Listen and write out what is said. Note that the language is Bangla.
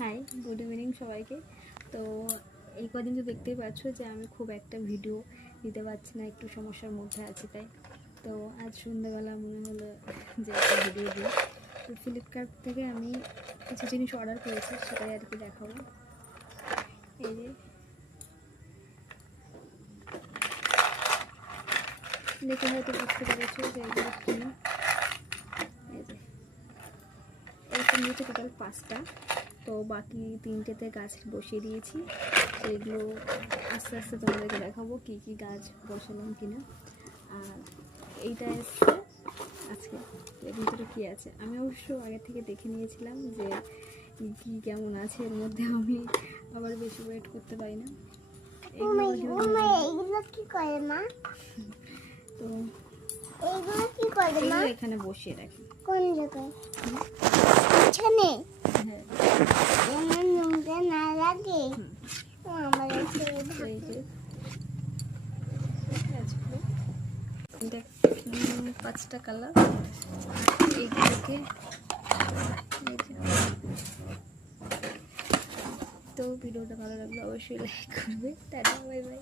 হাই, গুড ইভিনিং সবাইকে। তো এই কদিন তো দেখতেই পাচ্ছ যে আমি খুব একটা ভিডিও দিতে পারছি না, একটু সমস্যার মধ্যে আছি। তাই তো আজ সন্ধ্যাবেলা মনে হলো যে একটা ভিডিও দিই। তো ফ্লিপকার্ট থেকে আমি কিছু জিনিস অর্ডার করেছি, সেটাই আর কি দেখাবো। এই যে দেখে হয়তো বুঝতে পেরেছো যে এগুলো কী। এই যে এরকম নিয়েছে টোটাল 5টা, তো বাকি 3টেতে গাছ বসিয়ে দিয়েছি। এগুলো আস্তে আস্তে তোমাদেরকে দেখাবো কী কী গাছ বসালাম কিনা। আর এইটা এসছে আজকে, এর ভিতরে কী আছে আমি অবশ্য আগে থেকে দেখে নিয়েছিলাম যে কী কেমন আছে এর মধ্যে। আমি আবার বেশি ওয়েট করতে পারি না। এইগুলো কি করে মা? তো এইগুলো কি করে মা? এখানে বসিয়ে রাখি। কোন জায়গায়? এখানে? হ্যাঁ, আমার নোংরা না লাগে? আমার এই যে গাছগুলো, দেখ 5টা কালার। এইগুলোকে তো ভিডিওটা ভালো লাগলে অবশ্যই লাইক করবে। Tata, bye bye.